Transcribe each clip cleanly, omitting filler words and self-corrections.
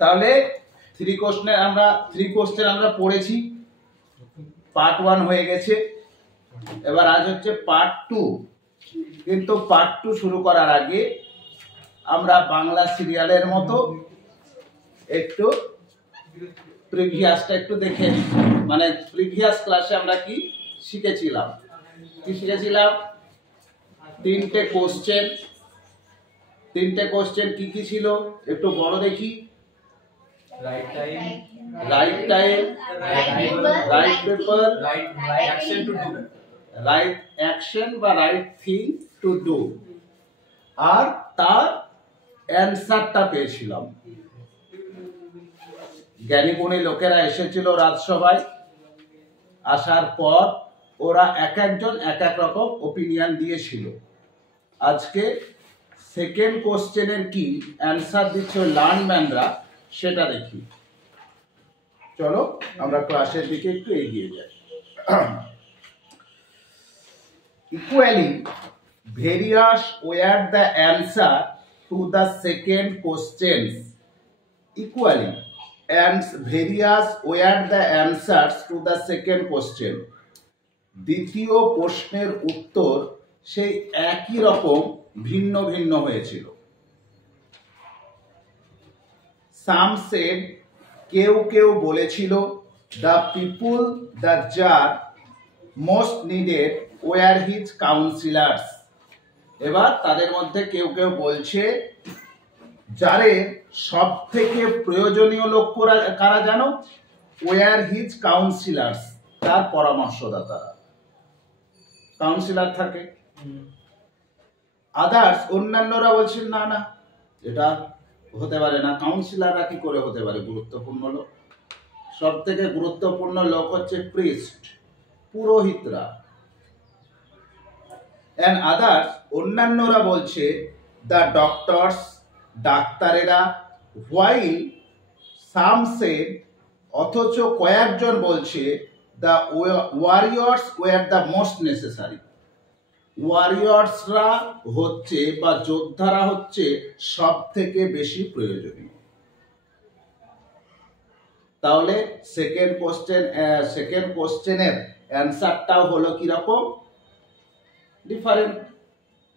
তাহলে three question আমরা পড়েছি। পার্ট 1 হয়ে গেছে, এবার আজ হচ্ছে পার্ট 2। কিন্তু পার্ট 2 শুরু করার আগে আমরা বাংলা সিরিয়ালের মতো একটু প্রিভিয়াসটা একটু দেখে নিই। মানে প্রিভিয়াস ক্লাসে আমরা কি শিখেছিলাম? তিনটে কোশ্চেন কি কি ছিল একটু বড় দেখি। Right time, right paper, right action বা রাইট থিং টু ডু, আর তার অ্যানসারটা পেয়েছিলাম। জ্ঞানী গুণী লোকেরা এসেছিল রাজসভায়, আসার পর ওরা একজন এক এক রকম ওপিনিয়ন দিয়েছিল। আজকে সেকেন্ড কোশ্চেনের কি অ্যানসার দিচ্ছে লার্নম্যানরা, সেটা দেখি। চলো আমরা ক্লাসের দিকে একটু এগিয়ে যাই। Equally various were the answer to the second questions. Equally and various were the answers to the second question. দ্বিতীয় প্রশ্নের উত্তর সেই একই রকম ভিন্ন ভিন্ন হয়েছিল। Some said, কেউ বলেছিল, the people that jar most needed were his counselors. এবার তাদের মধ্যে কেউ বলছে, যারে সব থেকে প্রয়োজনীয় লোক কারা জানো? were his counselors, তার পরামর্শদাতারা। কাউন্সিলর থাকে। আদার্স, অন্যান্যরা বলছেন না এটা হতে পারে না, কাউন্সিলররা কি করে হতে পারে গুরুত্বপূর্ণ লোক? সব থেকে গুরুত্বপূর্ণ লোক হচ্ছে প্রিস্ট, পুরোহিতরা। এন্ড আদার্স, অন্যান্যরা বলছে দ্য ডক্টরস, ডাক্তারেরা। হোয়াইল সাম সেড, অথচ কয়েকজন বলছে the warriors were the most necessary. ওয়ারিয়র্সরা হচ্ছে বা যোদ্ধারা হচ্ছে সব থেকে বেশি প্রয়োজনীয়। তাহলে সেকেন্ড কোশ্চেনের অ্যানসারটাও হলো কি রকম? ডিফারেন্ট।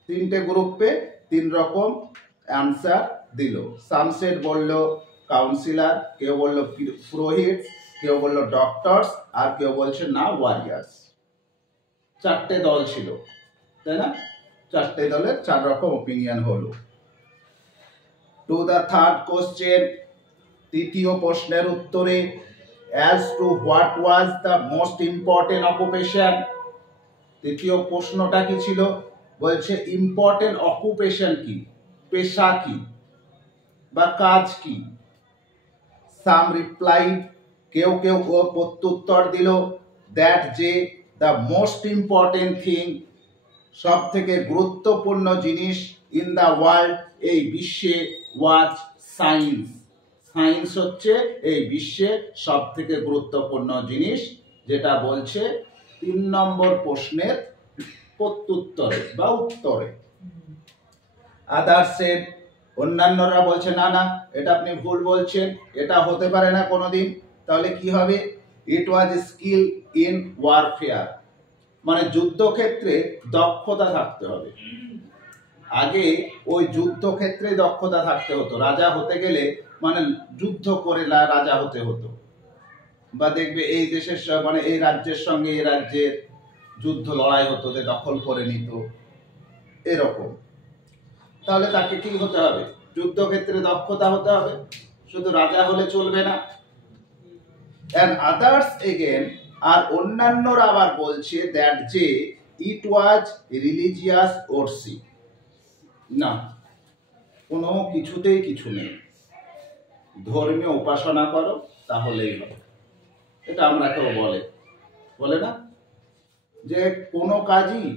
তিনটে গ্রুপে তিন রকম অ্যানসার দিল। সামসেট বলল কাউন্সিলর, কেউ বলল পুরোহিত, কেউ বলল ডক্টরস, আর কেউ বলছে না ওয়ারিয়ার্স। চারটে দল ছিল, তাই না? চারটে দলের চার রকম ওপিনিয়ন হলো। টু দ্য থার্ড কোশ্চেন, তৃতীয় প্রশ্নের উত্তরে, as to what was the most important occupation, তৃতীয় প্রশ্নটা কি ছিল? বলছে ইম্পর্টেন্ট অকুপেশন কি, পেশা কি বা কাজ কি? সাম রিপ্লাইড, কেউ ওর প্রত্যুত্তর দিল, দ্যাট যে দ্য মোস্ট ইম্পর্টেন্ট থিং, সব থেকে গুরুত্বপূর্ণ জিনিস, ইন দ্য ওয়ার্ল্ড, এই বিশ্বে, ওয়াজ সায়েন্স। সায়েন্স হচ্ছে এই বিশ্বের সব থেকে গুরুত্বপূর্ণ জিনিস, যেটা বলছে 3 নম্বর প্রশ্নের প্রত্যুত্তরে বা উত্তরে। আদার্স সেড, অন্যান্যরা বলছে না এটা আপনি ভুল বলছেন, এটা হতে পারে না কোনোদিন। তাহলে কি হবে? ইট ওয়াজ স্কিল ইন ওয়ারফেয়ার, মানে যুদ্ধক্ষেত্রে দক্ষতা থাকতে হবে। আগে ওই যুদ্ধক্ষেত্রে দক্ষতা থাকতে হতো। রাজা হতে গেলে মানে যুদ্ধ করে রাজা হতে হতো, বা দেখবে এই দেশের মানে এই রাজ্যের সঙ্গে এই রাজ্যের যুদ্ধ লড়াই হতো, দখল করে নিত, এরকম। তাহলে তাকে কি হতে হবে? যুদ্ধক্ষেত্রে দক্ষতা হতে হবে, শুধু রাজা হলে চলবে না। এন্ড আদার্স এগেন, আর অন্যান্যরা আবার বলছে দ্যাট যে ইট ওয়াজ রিলিজিয়াস ওরশিপ, না কোনো কিছুতেই কিছু নেই, ধর্মীয় উপাসনা করো তাহলেই হবে। এটা আমরা কেউ বলে না যে কোনো কাজই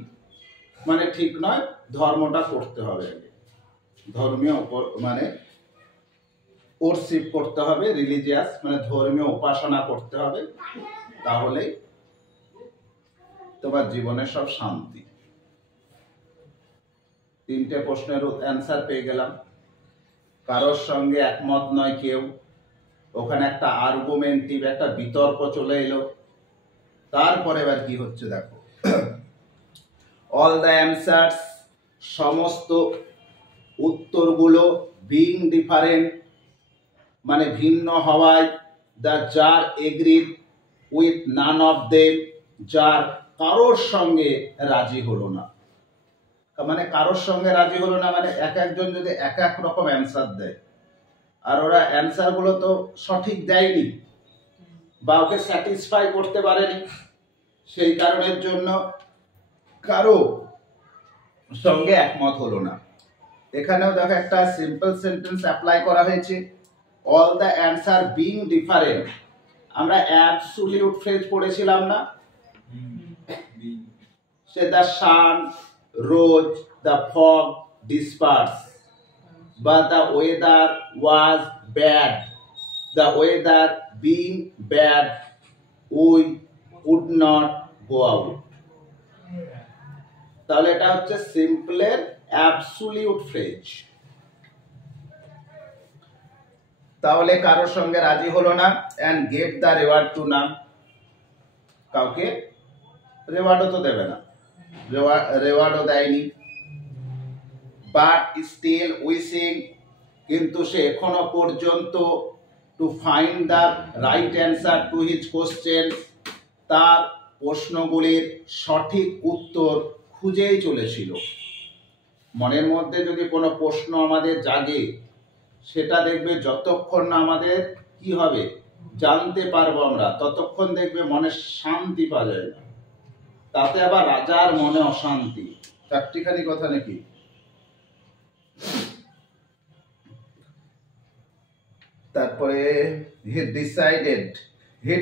মানে ঠিক নয়, ধর্মটা করতে হবে আগে, ধর্মীয় মানে ওরশিপ করতে হবে, রিলিজিয়াস মানে ধর্মীয় উপাসনা করতে হবে, তাহলেই তোমার জীবনে সব শান্তি। তিনটে প্রশ্নের অ্যান্সার পেয়ে গেলাম। কারোর সঙ্গে একমত নয় কেউ, ওখানে একটা আর্গুমেন্টিভ একটা বিতর্ক চলে এলো। তারপরে এবার কি হচ্ছে দেখো, অল দ্য অ্যান্সার্স, সমস্ত উত্তরগুলো বিং ডিফারেন্ট মানে ভিন্ন হওয়ায়, the czar agreed with none of them, যার কারোর সঙ্গে রাজি হলো না। মানে কারোর সঙ্গে রাজি হলো না মানে এক একজন যদি এক এক রকম অ্যান্সার দেয়, আর ওরা অ্যান্সার গুলো তো সঠিক দেয়নি বা ওকে স্যাটিসফাই করতে পারেনি, সেই কারণের জন্য কারো সঙ্গে একমত হলো না। এখানেও দেখো একটা সিম্পল সেন্টেন্স অ্যাপ্লাই করা হয়েছে, all the answer being different. আমরা অ্যাবসলিউট ফ্রেজ পড়েছিলাম না, সে the sun rose, the fog disperse, বা the weather was bad, the weather being bad we would not go out. তাহলে এটা হচ্ছে সিম্পলের অ্যাবসলিউট ফ্রেজ। তাহলে কারোর সঙ্গে রাজি হলো না, and gave the reward to none, কাউকে রিওয়ার্ডও তো দেবে না, রিওয়ার্ডও দেয়নি। বাট স্টিল উইশিং, কিন্তু সে এখনো পর্যন্ত two find the right answer to his question, তার প্রশ্নগুলির সঠিক উত্তর খুঁজেই চলেছিল। মনের মধ্যে যদি কোনো প্রশ্ন আমাদের জাগে, সেটা দেখবে যতক্ষণ না আমাদের কি হবে জানতে পারবো আমরা, ততক্ষণ দেখবে মনে শান্তি পাওয়া যায় না, তাতে আবার রাজার মনে অশান্তি। চারটিখানি কথা নাকি? তারপরে হি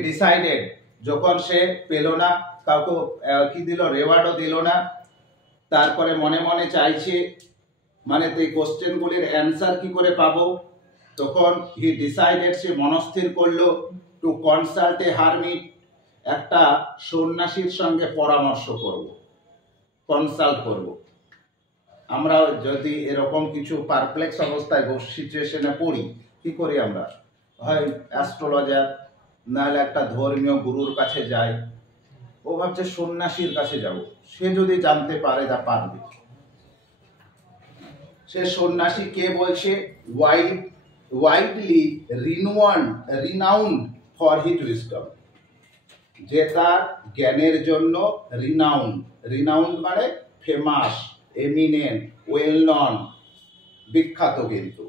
ডিসাইডেড, যখন সে পেল না, কাউকে কি দিল, রেওয়ার্ডও দিল না, তারপরে মনে মনে চাইছে মানে এই কোশ্চেনগুলির অ্যান্সার কি করে পাবো, তখন হি ডিসাইডেড, সে মনস্থির করলো, টু কনসাল্ট এ হারমিট, একটা সন্ন্যাসীর সঙ্গে পরামর্শ করব, কনসাল্ট করব। আমরা যদি এরকম কিছু পারপ্লেক্স অবস্থায় সিচুয়েশনে পড়ি, কি করি আমরা, হয় অ্যাস্ট্রোলজার নাহলে একটা ধর্মীয় গুরুর কাছে যাই, ও ভাবছে সন্ন্যাসীর কাছে যাব, সে যদি জানতে পারে তা পারবে। সে সন্ন্যাসী কে বলছে, widely renowned for his wisdom, যে তার জ্ঞানের জন্য রিনাউন্ড মানে ফেমাস, এমিনেন্ট, ওয়েল নন, বিখ্যাত কিন্তু।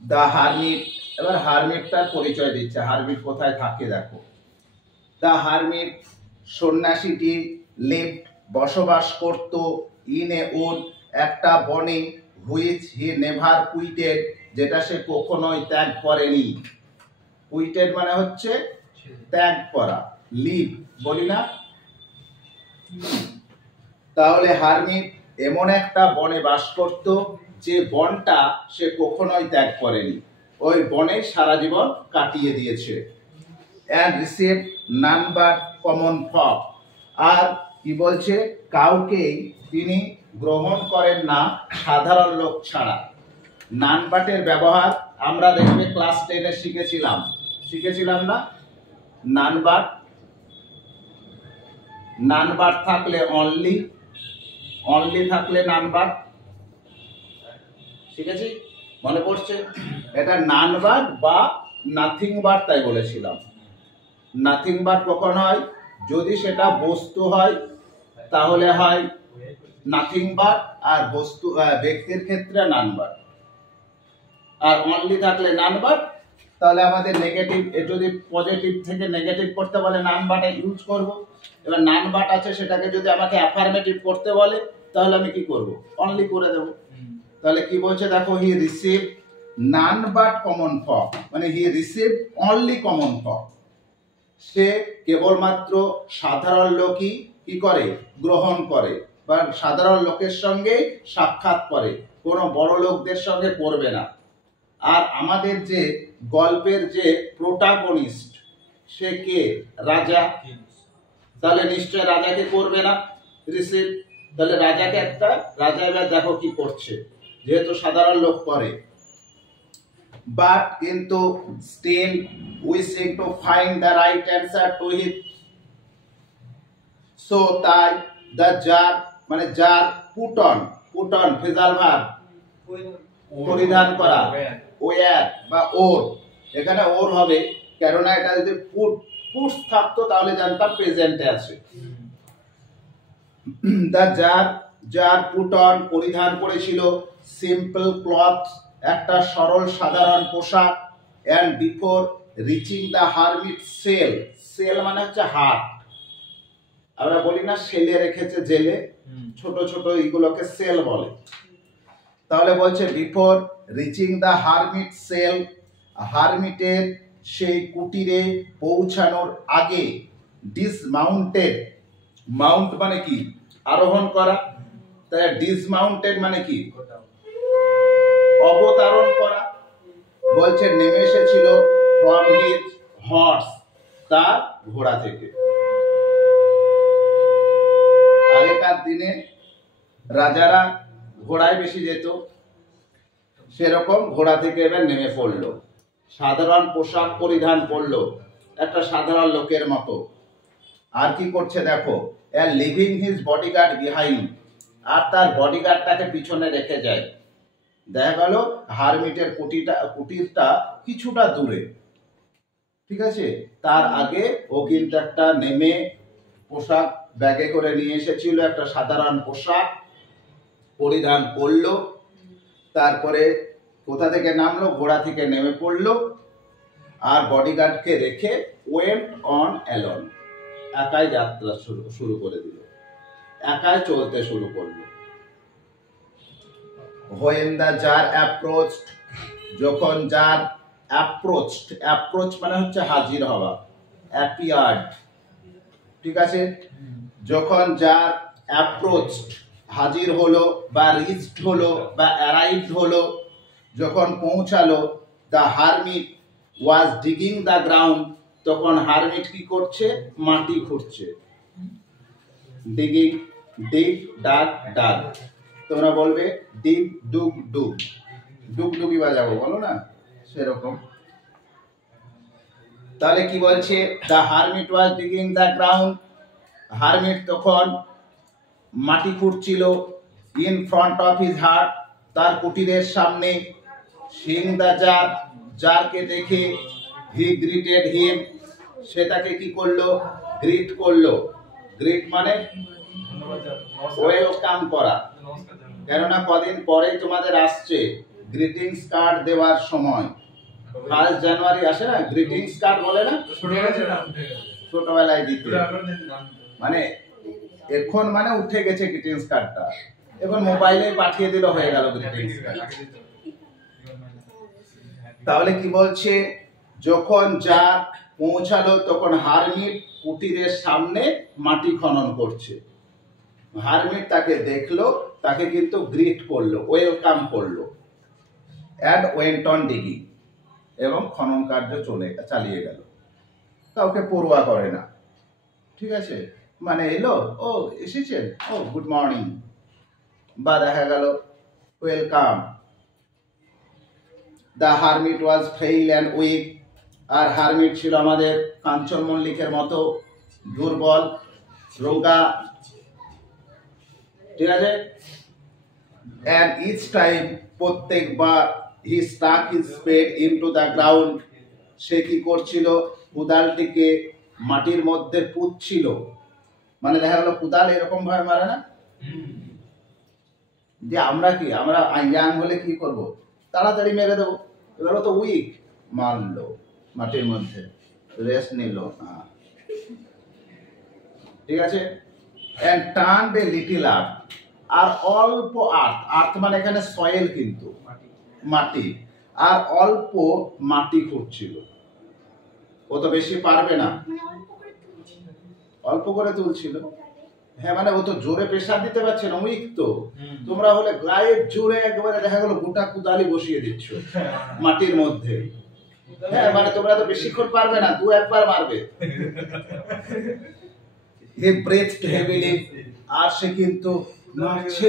দ্য হারমিট, এবার হারমিটটার পরিচয় দিচ্ছে, হারমিট কোথায় থাকে দেখো। দ্য হারমিট, সন্ন্যাসীটি, লিভড, বসবাস করত, ইন এ উড, একটা বনে, হুইচ হি নেভার কুইটেড, যেটা সে কখনোই ত্যাগ করেনি। কুইটেড মানে হচ্ছে ত্যাগ করা, লিভ বলি না। তাহলে হারমিট এমন একটা বনে বাস করত, যে বনটা সে কখনোই ত্যাগ করেনি, ওই বনে সারা জীবন কাটিয়ে দিয়েছে। and receive none but common folk, আর কি বলছে, কাউকেই তিনি গ্রহণ করেন না সাধারণ লোক ছাড়া। নান বাটের ব্যবহার আমরা দেখবে ক্লাস 10-এ শিখেছিলাম না। নান বাট থাকলে অনলি থাকলে নান বাট শিখেছি, মনে পড়ছে? এটা নান বাট বা নাথিং বাট, তাই বলেছিলাম। নাথিং বাট কখন হয়, যদি সেটা বস্তু হয় তাহলে হয় নাথিং বাট, আর বস্তু ব্যক্তির ক্ষেত্রে নান বাট। আর অনলি থাকলে নান বাট। তাহলে আমাদের নেগেটিভ, যদি পজিটিভ থেকে নেগেটিভ করতে বলে নান বাটে ইউজ করব। এবার নান বাট আছে, সেটাকে যদি আমাকে অ্যাফার্মেটিভ করতে বলে তাহলে আমি কি করব, অনলি করে দেব। তাহলে কি বলছে দেখো, he receive none but common folk, মানে হি রিসিভ অনলি কমন ফক, সে কেবলমাত্র সাধারণ লোকই কি করে, গ্রহণ করে, বা সাধারণ লোকের সঙ্গে সাক্ষাৎ করে, কোনো বড় লোকদের সঙ্গে করবে না। আর আমাদের যে গল্পের যে প্রোটাগনিস্ট, সে কে, রাজা, তাহলে নিশ্চয় রাজাকে করবে না রিসিভ। তাহলে রাজা এবার দেখো কি করছে, যেহেতু সাধারণ লোক করে, বাট কিন্তু still wishing to find the right answer to it, so তাই দ্য জার মানে czar put on phrasal verb পরিধান করা, ওয়ার বা ওর, এখানে ওর হবে কেননা এটা যদি পুটস থাকতো তাহলে জানতাম প্রেজেন্টে আছে। দ্য জার পুট অন পরিধান করেছিল সিম্পল ক্লথ একটা সরল সাধারণ পোশাক, and before reaching the hermit cell মানে হচ্ছে হাট, আমরা বলি না সেলে রেখেছে জেলে, ছোট ছোট এইগুলোকে সেল বলে। তাহলে বলছে before reaching the hermit cell, হারমিটের সেই কুটিরে পৌঁছানোর আগে, ডিসমাউন্টেড, মাউন্ট মানে কি আরোহণ করা, তাই ডিসমাউন্টেড মানে কি অবতরণ করা, বলছে নেমে এসেছিল ফ্রম হিজ হর্স তার ঘোড়া থেকে। আগেকার দিনে রাজারা ঘোড়ায় বেশি যেত, সেরকম ঘোড়া থেকে এবার নেমে পড়লো, সাধারণ পোশাক পরিধান করলো একটা সাধারণ লোকের মতো। আর কি করছে দেখো, লিভিং হিজ বডিগার্ড বিহাইন্ড, আর তার বডিগার্ডটাকে পিছনে রেখে যায়। দেখা গেল হারমিটের কুটিরটা কিছুটা দূরে, ঠিক আছে, তার আগে ও কিন্তু একটা নেমে পোশাক ব্যাগে করে নিয়ে এসেছিল, একটা সাধারণ পোশাক পরিধান করলো, তারপরে কোথা থেকে নামলো, ঘোড়া থেকে নেমে পড়লো, আর বডিগার্ডকে রেখে ওয়েন্ট অন অ্যালোন, একাই যাত্রা শুরু করে দিল, একাই চলতে শুরু করলো। When the jar approached, যখন জার অ্যাপ্রোচ মানে হচ্ছে হাজির হওয়া, অ্যাপিয়ার্ড, ঠিক আছে, যখন জার অ্যাপ্রোচড হাজির হলো বা রিচড হলো বা অ্যারাইভড হলো, যখন পৌঁছালো, the hermit was digging the ground, তখন হারমিট কি করছে, মাটি খুঁড়ছে, ডিগিং, ডিগ ডাগ ডাগ, তোমরা বলবে ডিগ ডুগ ডুগ, ডুগডুগি বাজাবো বলো না, সেরকম। তাহলে কি বলছে, the hermit was digging the ground, hermit তখন মাটি খুঁড়ছিল, ইন ফ্রন্ট অফ হিজ হাট, তার কুটিরের সামনে, সিং দ্য জার, জারকে দেখে, হি গ্রিটেড হিম, সে তাকে কি করলো, গ্রিট করলো, গ্রিট মানে ওয়েলকাম করা, কেননা কদিন পরে তোমাদের আসছে গ্রিটিংস কার্ড দেওয়ার সময়, 1 জানুয়ারি আসে না, গ্রিটিংস কার্ড বলে না, ছোটবেলায় দিতে, মানে এখন মানে উঠে গেছে গ্রিটিংস কার্ডটা, এখন মোবাইলে পাঠিয়ে দিলে হয়ে গেল গ্রিটিংস কার্ড। তাহলে কি বলছে, যখন জার পৌঁছালো তখন হারমিট কুটিরের সামনে মাটি খনন করছে, হারমিট তাকে দেখলো, তাকে কিন্তু গ্রিট করলো, ওয়েলকাম করলো, অ্যান্ড ওয়েন্ট অন ডিগিং, এবং খনন কার্য চালিয়ে গেল, কাউকে পরোয়া করে না, ঠিক আছে, মানে এলো, ও এসেছেন, ও গুড মর্নিং, বা দেখা গেল welcome. The hermit was frail and weak, আর হারমিট ছিল আমাদের কাঞ্চন মল্লিকের মতো দুর্বল, রোগা, ঠিক আছে, and each time প্রত্যেকবার he stuck his spade into the ground, সে কি করছিল, কুদালটিকে মাটির মধ্যে পুঁতছিল, মানে দেখা গেল কুদাল এরকম ভাবে মারে না, যে আমরা ইয়াং হলে কি করব, তাড়াতাড়ি মেরে দেবো, এবার তো উইক, মারলো মাটির মধ্যে, রেস্ট নিল, ঠিক আছে, and turned a little earth, আর অল্প আর্থ মানে এখানে সয়েল কিন্তু মাটি, আর অল্প মাটি খুঁড়ছিল, ও তো বেশি পারবে না, অল্প করে তুলছিল, হ্যাঁ মানে ও তো জোরে প্রেসার দিতে পারছে না, উইক তো, তোমরা হলে গায়ের জোরে একবারে দেখা গেল গোটা কুদালি বসিয়ে দিচ্ছ মাটির মধ্যে, হ্যাঁ মানে তোমরা তো বেশিক্ষণ পারবে না, 2-1 মারবে। হে ব্রেথড হেভিলি, আর সে কিন্তু মারছে,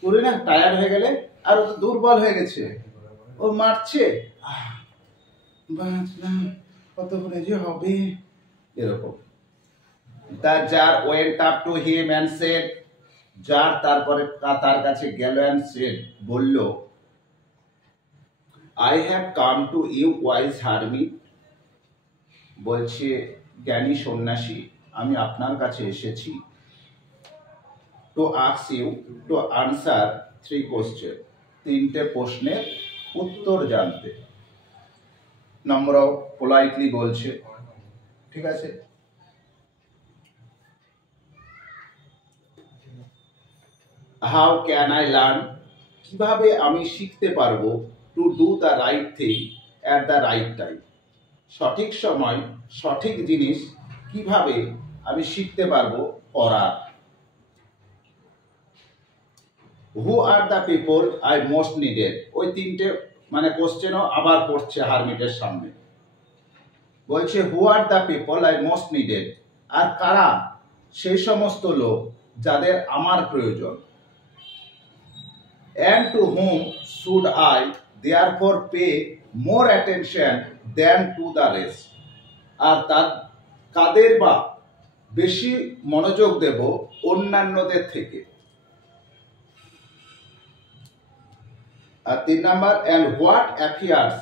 পুরো না টায়ার্ড হয়ে গেলে আর ও তো দুর্বল হয়ে গেছে, ও মারছে, বাঁচলাম কতক্ষণে যে হবে এরকম। The jar went up to him and said, czar তারপরে তার কাছে গেল and said, বলল, I have come to you wise hermit, বলছে জ্ঞানী সন্ন্যাসী, আমি আপনার কাছে এসেছি, to ask you to answer 3 questions, 3টে প্রশ্নের উত্তর জানতে। নম্বর পোলাইটলি বলছে, ঠিক আছে। How can I learn, কিভাবে আমি শিখতে পারবো, to do the right thing at the right time, সঠিক সময় সঠিক জিনিস কিভাবে আমি শিখতে পারবো করার। Who are the people I most needed, ওই 3টে মানে কোশ্চেনও আবার পড়ছে হারমিটের সামনে, বলছে who are the people I most needed, আর কারা সেই সমস্ত লোক যাদের আমার প্রয়োজন, and to whom should I therefore pay more attention than to the rest, আর তার কাদের বা বেশি মনোযোগ দেব অন্যান্যদের থেকে। আর 3 নাম্বার, and what affairs,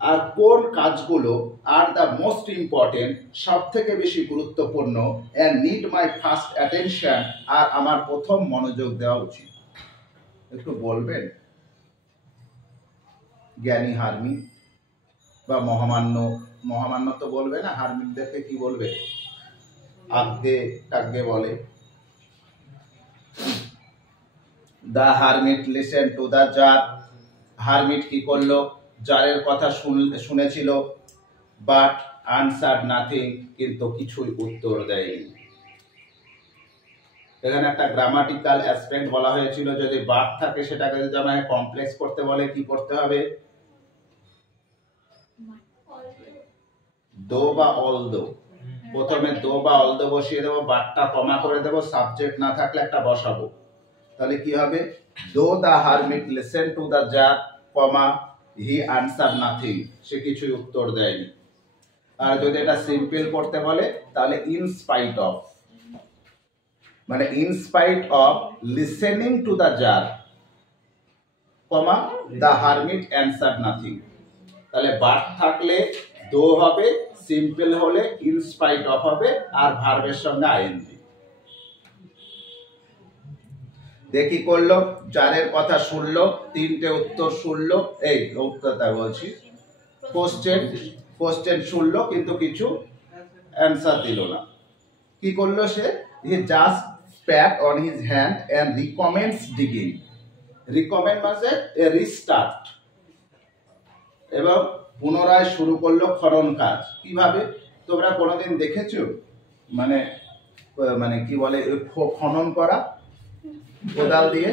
আর কোন কাজগুলো আর দ্য মোস্ট ইম্পর্টেন্ট, সব থেকে বেশি গুরুত্বপূর্ণ, and need my first attention, আর আমার প্রথম মনোযোগ দেওয়া উচিত। একটু বলবেন জ্ঞানী হারমিট বা মহামান্য তো বলবে না, হারমিটদেরকে কি বলবে, আজ্ঞে টাজ্ঞে বলে। The hermit listen to the czar, hermit কি করলো, জারের কথা শুনেছিল, বাট আনসার নাথিং, কিন্তু কিছুই উত্তর দেয়নি। এখানে একটা গ্রামাটিক্যাল অ্যাসপেক্ট বলা হয়েছিল, যদি বাট থাকে সেটাকে যদি আমাকে কমপ্লেক্স করতে বলে কি করতে হবে, দো বা অল দো, প্রথমে দো বা অল দো বসিয়ে দেবো, বাটটা কমা করে দেবো, সাবজেক্ট না থাকলে একটা বসাবো, তাহলে কি হবে, though the hermit listen to the jar, comma he answer nothing, সে কিছুই উত্তর দেয়নি। আর যদি এটা সিম্পল করতে বলে তাহলে ইন স্পাইট অফ, মানে in spite of listening to the jar, comma the hermit answer nothing, তাহলে বাট থাকলে দো হবে, সিম্পল হলে ইন স্পাইট অফ হবে, আর ভার্বের সঙ্গে আইএনজি। দেখি করলো, জারের কথা শুনলো, 3টে উত্তর শুনলো, এই উত্তরটা বলছি, কোশ্চেন শুনলো কিন্তু কিছু অ্যান্সার দিল না। কি করলো সে, he just spat on his hand and recommends digging, recommend মানে রিস্টার্ট, এবং পুনরায় শুরু করলো খনন কাজ। কিভাবে, তোমরা কোনোদিন দেখেছো মানে মানে কি বলে খনন করা কোদাল দিয়ে,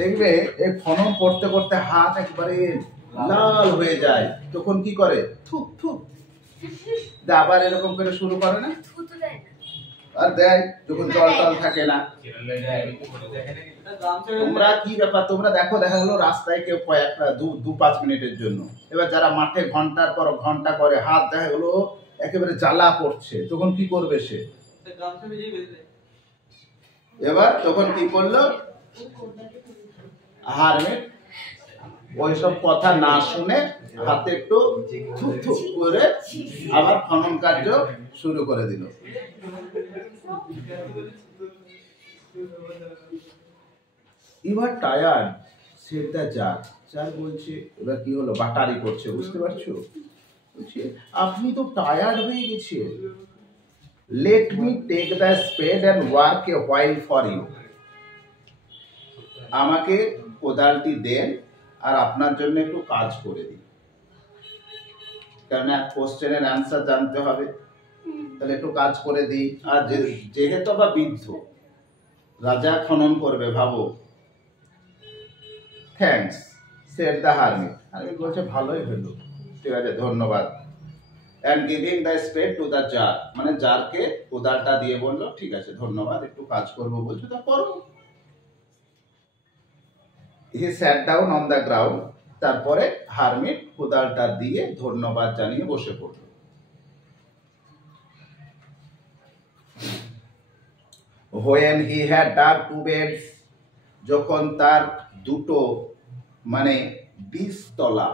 দেখবে এই খনন করতে করতে হাত একবারে লাল হয়ে যায়, তখন কি করে, থুক থুক, আবার এরকম করে শুরু করে না, আর দেয় যখন জল টল থাকে না। তোমরা কি ব্যাপার, তোমরা দেখো, দেখা গেলো রাস্তায় কেউ কয়েকটা 2-5 মিনিটের জন্য, এবার যারা মাঠে ঘন্টার পর ঘন্টা করে, হাত দেখা গেলো একেবারে জ্বালা করছে, তখন কি করবে সে, এবার তখন কি করলো হারমিট, ওইসব কথা না শুনে হাতে একটু থুক থুক করে আবার খনন কার্য শুরু করে দিল। এবার টায়ার্ড সেটা জার বলছে, এবার কি হলো, বাটারি করছে, বুঝতে পারছো, বলছে আপনি তো টায়ার্ড হয়ে গেছে, let me take the spade and work a while for you, আমাকে কোদালটি দেন আর আপনার জন্য একটু কাজ করে দিন, কারণ এক কোশ্চেনের অ্যান্সার জানতে হবে, তাহলে একটু কাজ করে দিই। আর যেহেতু বা বৃদ্ধ রাজা খনন করবে, ভাবো, thanks said the hermit, hermit বলছে ভালোই হলো, ঠিক আছে ধন্যবাদ, and giving the spade to the jar, মানে জারকে কোদালটা দিয়ে বললো ঠিক আছে ধন্যবাদ, একটু কাজ করবো বলছো তা করো। He sat down on the ground, তারপরে হারমিট কোদালটা দিয়ে ধন্যবাদ জানিয়ে বসে পড়ল। When he had dug 2 beds, যখন তার দুটো মানে বীজতলা,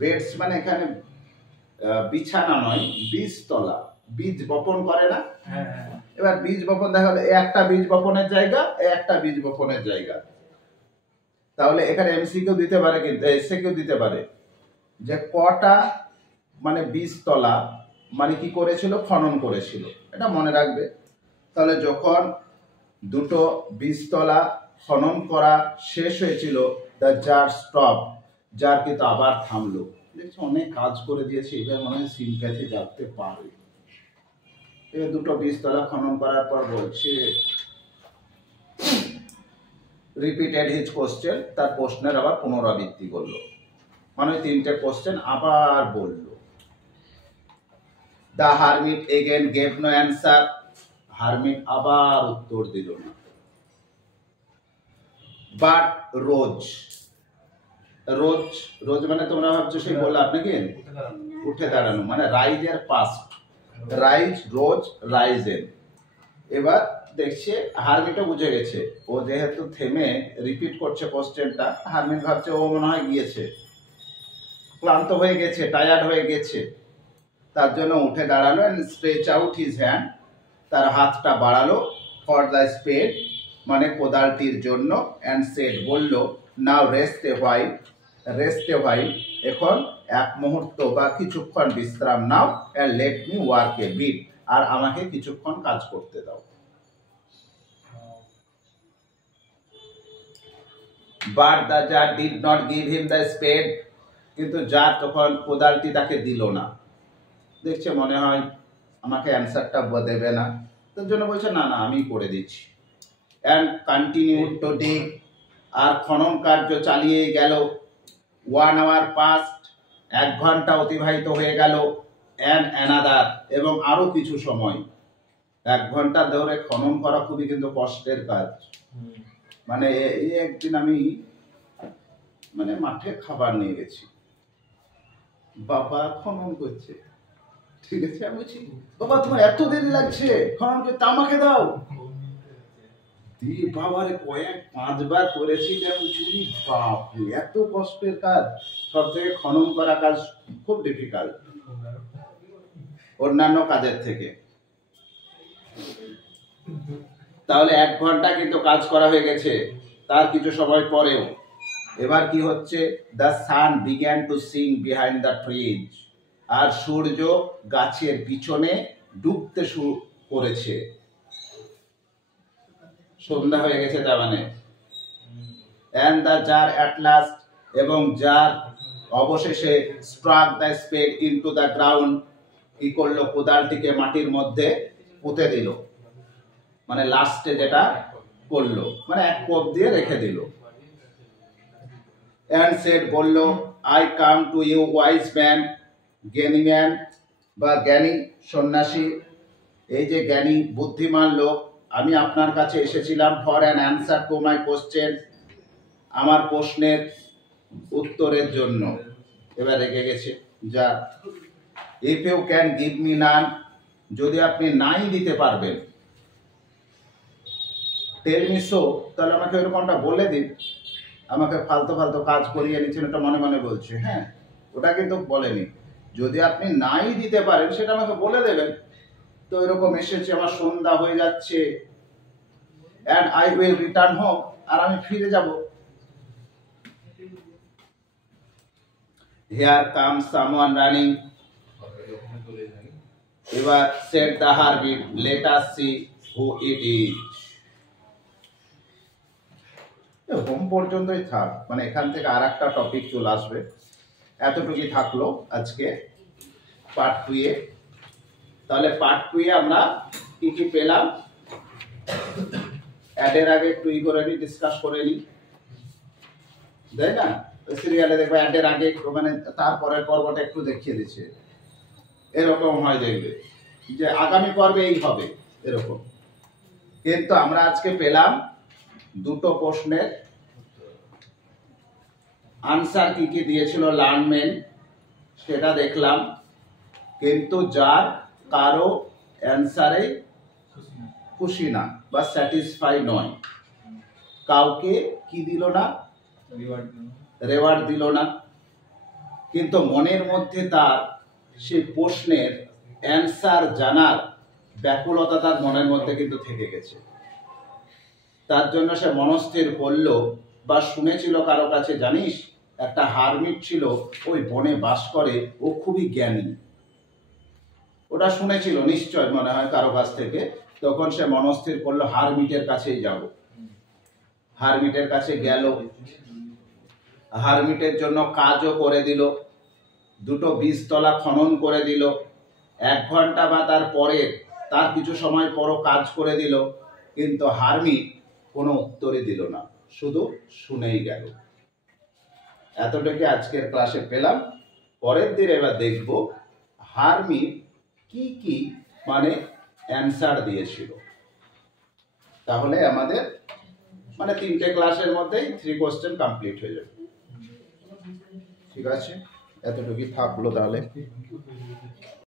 বেডস মানে এখানে বিছানা নয়, বীজতলা, বীজ বপন করে না, এবার বীজ বপন দেখা গেল একটা বীজ বপনের জায়গা, একটা বীজ বপনের জায়গা। তাহলে এখানে এমসিকিউ দিতে পারে, কিন্তু এসএকিউ দিতে পারে যে কটা মানে বীজতলা মানে কি করেছিল, খনন করেছিল, এটা মনে রাখবে। তাহলে যখন দুটো বীজতলা খনন করা শেষ হয়েছিল, দ্য জার স্টপ, জার কিন্তু আবার থামলো। দেখছি অনেক কাজ করে দিয়েছে, এবার মনে হয় সিম্প্যাথি জাগতে পারে। এবার দুটো বীজতলা খনন করার পর বলছে রিপিটেড হিজ কোশ্চেন, তার প্রশ্নের আবার পুনরাবৃত্তি করলো, মানে 3টে কোশ্চেন আবার বলল। The hermit again gave no answer, hermit আবার উত্তর দিল না। বাট রোজ, রোজ রোজ মানে তোমরা ভাবছো সেই বললাম নাকি উঠে দাঁড়ানো, মানে রাইজ এর পাস্ট, রাইজ রোজ রাইজেন। এবার দেখছে হারমিটও বুঝে গেছে, ও যেহেতু থেমে রিপিট করছে কোশ্চেনটা, হারমিট ভাবছে ও মনে হয় গিয়েছে, ক্লান্ত হয়ে গেছে, টায়ার্ড হয়ে গেছে, তার জন্য উঠে দাঁড়ালো and stretch out his hand, তার হাতটা বাড়ালো, ফর দ্য স্পেড মানে কোদালটির জন্য, এন্ড সেড বলল, now rest a while, rest a while এখন এক মুহূর্ত বা কিছুক্ষণ বিশ্রাম নাও, and let me work a bit, আর আমাকে কিছুক্ষণ কাজ করতে দাও। But the tsar did not give him the spade, কিন্তু জার তখন কোদালটি তাকে দিল না। দেখছে মনে হয় আমাকে অ্যান্সারটা দেবে না, তার জন্য বলছে না না আমি করে দিচ্ছি। অ্যান্ড কন্টিনিউড টু ডিগ, আর খনন কার্য চালিয়ে গেল। 1 hour পাস্ট, 1 ঘন্টা অতিবাহিত হয়ে গেল। অ্যান্ড অ্যানাদার, এবং আরো কিছু সময়। 1 ঘন্টা ধরে খনন করা খুবই কিন্তু কষ্টের কাজ। মানে এই একদিন আমি মানে মাঠে খাবার নিয়ে গেছি, বাবা খনন করছে, ঠিক আছে, আমি বলছি বাবা তোমার এত দেরি লাগছে খনন করতে, আমাকে দাও। বাবারে কয়েক 5 বার করেছি, চুরি বাপরে এত কষ্টের কাজ, সব থেকে খনন করা কাজ খুব ডিফিকাল্ট অন্যান্য কাজের থেকে। তাহলে 1 ঘন্টা কিন্তু কাজ করা হয়ে গেছে, তার কিছু সময় পরেও। এবার কি হচ্ছে, the sun began to sink behind the trees, আর সূর্য গাছের পিছনে ডুবতে শুরু করেছে। সন্ধ্যা হয়ে গেছে তার মানে। And the czar at last, এবং জার অবশেষে struck the spade into the ground, কি করলো, কোদালটিকে মাটির মধ্যে পুঁতে দিল, মানে লাস্টে যেটা করলো, মানে এক কোপ দিয়ে রেখে দিল। এন্ড সেড বলল, I come to you wise man, জ্ঞানী ম্যান বা জ্ঞানী সন্ন্যাসী, এই যে জ্ঞানী বুদ্ধিমান লোক, আমি আপনার কাছে এসেছিলাম for an answer to my question, আমার প্রশ্নের উত্তরের জন্য। এবার রেগে গেছে যা। If you can give me none, যদি আপনি নাই দিতে পারবেন, টেল মি সো, তাহলে আমাকে এরকমটা বলে দিন। আমাকে ফালতু ফালতু কাজ করিয়ে নিচ্ছেন, ওটা মনে মনে বলছে, হ্যাঁ ওটা কিন্তু বলেনি। যদি আপনি নাই দিতে পারেন সেটা আমাকে বলে দেবেন, তো এরকম এসেছে, আমার সন্ধ্যা হয়ে যাচ্ছে, and I will return home, আর আমি ফিরে যাব। Here comes someone running, এবার said the hermit, let us see who it is। Home পর্যন্তই থাক, মানে এখান থেকে আর একটা টপিক চলে আসবে। এতটুকুই থাকলো আজকে পার্ট 2 এ। তাহলে পার্ট 2 এ আমরা কি কি পেলাম, অ্যাডের আগে একটু করে নিই, ডিসকাস করে নিই, তাই না? সিরিয়ালে দেখবে অ্যাডের আগে মানে তারপরের পর্বটা একটু দেখিয়ে দিচ্ছে, এরকম হয় দেখবে যে আগামী পর্বে এই হবে এরকম। কিন্তু আমরা আজকে পেলাম দুটো প্রশ্নের আনসার কি কি দিয়েছিল লার্নমেন সেটা দেখলাম, কিন্তু যার কারো অ্যান্সারে খুশি না বা স্যাটিসফাই নয়, কাউকে কি দিল না, রেওয়ার্ড দিল না, কিন্তু মনের মধ্যে তার সেই প্রশ্নের অ্যান্সার জানার ব্যাকুলতা তার মনের মধ্যে কিন্তু থেকে গেছে। তার জন্য সে মনস্থির করলো বা শুনেছিল কারো কাছে, জানিস একটা হারমিট ছিল ওই বনে বাস করে, ও খুবই জ্ঞানী, ওটা শুনেছিল নিশ্চয় মনে হয় কারো কাছ থেকে। তখন সে মনস্থির করলো হারমিটের কাছেই যাব। হারমিটের কাছে গেল, হারমিটের জন্য কাজও করে দিল, দুটো বীজতলা খনন করে দিল, 1 ঘন্টা বা তার পরে তার কিছু সময় পরও কাজ করে দিল, কিন্তু হারমিট কোনো উত্তরই দিল না, শুধু শুনেই গেল। এতটুকু আজকের ক্লাসে পেলাম। পরের দিন এবার দেখব হারমিট কি কি মানে অ্যান্সার দিয়েছিল। তাহলে আমাদের মানে 3টে ক্লাসের মধ্যেই 3 কোশ্চেন কমপ্লিট হয়ে যাবে। ঠিক আছে, এতটুকুই থাকলো তাহলে।